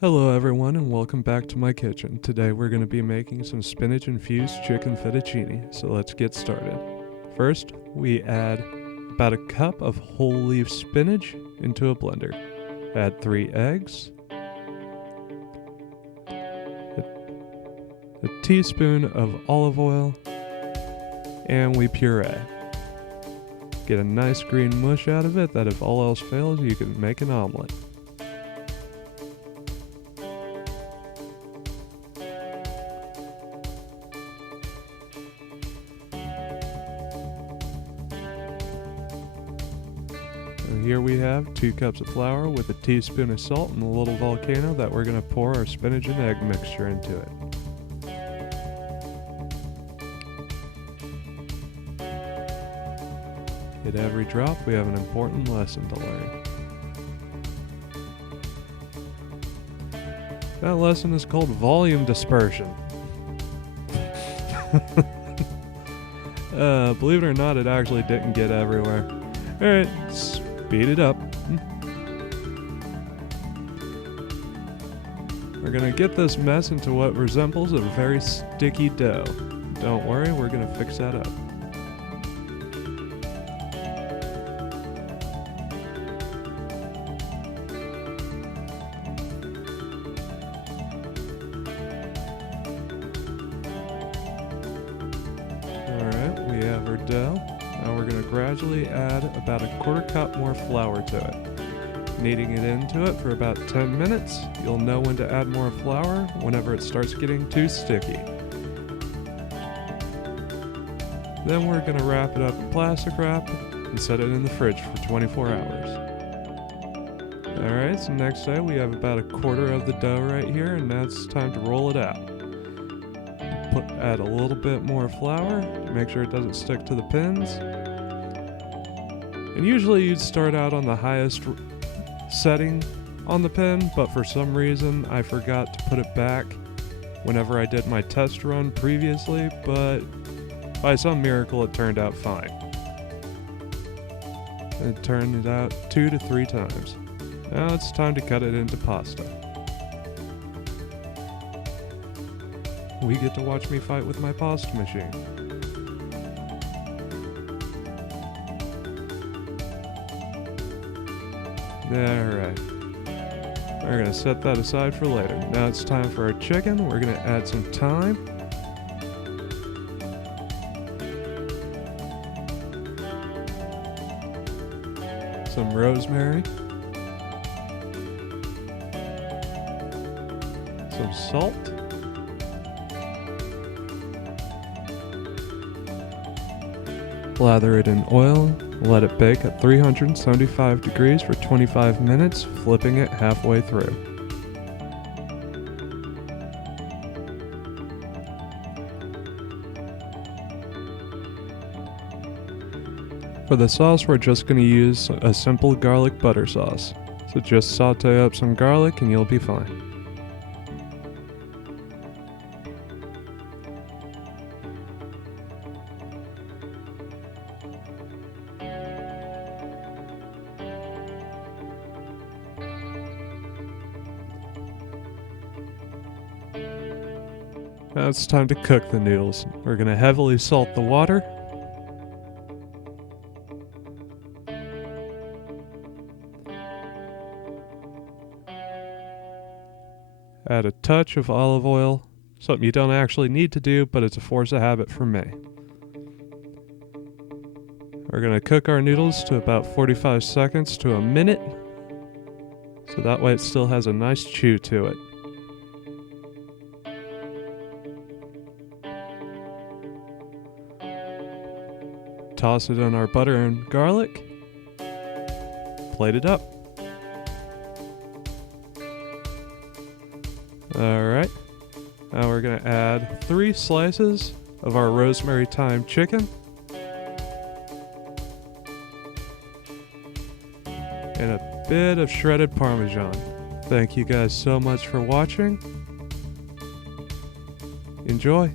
Hello everyone and welcome back to my kitchen. Today we're going to be making some spinach infused chicken fettuccine, so let's get started. First, we add about a cup of whole leaf spinach into a blender. Add 3 eggs, a teaspoon of olive oil, and we puree. Get a nice green mush out of it that if all else fails you can make an omelet. And here we have 2 cups of flour with a teaspoon of salt and a little volcano that we're going to pour our spinach and egg mixture into it. At every drop we have an important lesson to learn. That lesson is called volume dispersion. Believe it or not, it actually didn't get everywhere. Alright, speed it up. We're gonna get this mess into what resembles a very sticky dough. Don't worry, we're gonna fix that up. Alright, we have our dough. Now we're going to gradually add about a quarter cup more flour to it. Kneading it into it for about 10 minutes. You'll know when to add more flour whenever it starts getting too sticky. Then we're going to wrap it up in plastic wrap and set it in the fridge for 24 hours. Alright, so next day we have about a quarter of the dough right here, and now it's time to roll it out. Add a little bit more flour to make sure it doesn't stick to the pins. And usually you'd start out on the highest setting on the pin, but for some reason I forgot to put it back whenever I did my test run previously, but by some miracle it turned out fine. It turned it out 2 to 3 times. Now it's time to cut it into pasta. We get to watch me fight with my pasta machine. Alright. We're going to set that aside for later. Now it's time for our chicken. We're going to add some thyme. Some rosemary. Some salt. Lather it in oil, let it bake at 375 degrees for 25 minutes, flipping it halfway through. For the sauce, we're just going to use a simple garlic butter sauce. So just saute up some garlic and you'll be fine. Now it's time to cook the noodles. We're going to heavily salt the water. Add a touch of olive oil, something you don't actually need to do, but it's a force of habit for me. We're going to cook our noodles to about 45 seconds to a minute, so that way it still has a nice chew to it. Toss it in our butter and garlic. Plate it up. Alright. Now we're going to add 3 slices of our rosemary thyme chicken. And a bit of shredded Parmesan. Thank you guys so much for watching. Enjoy.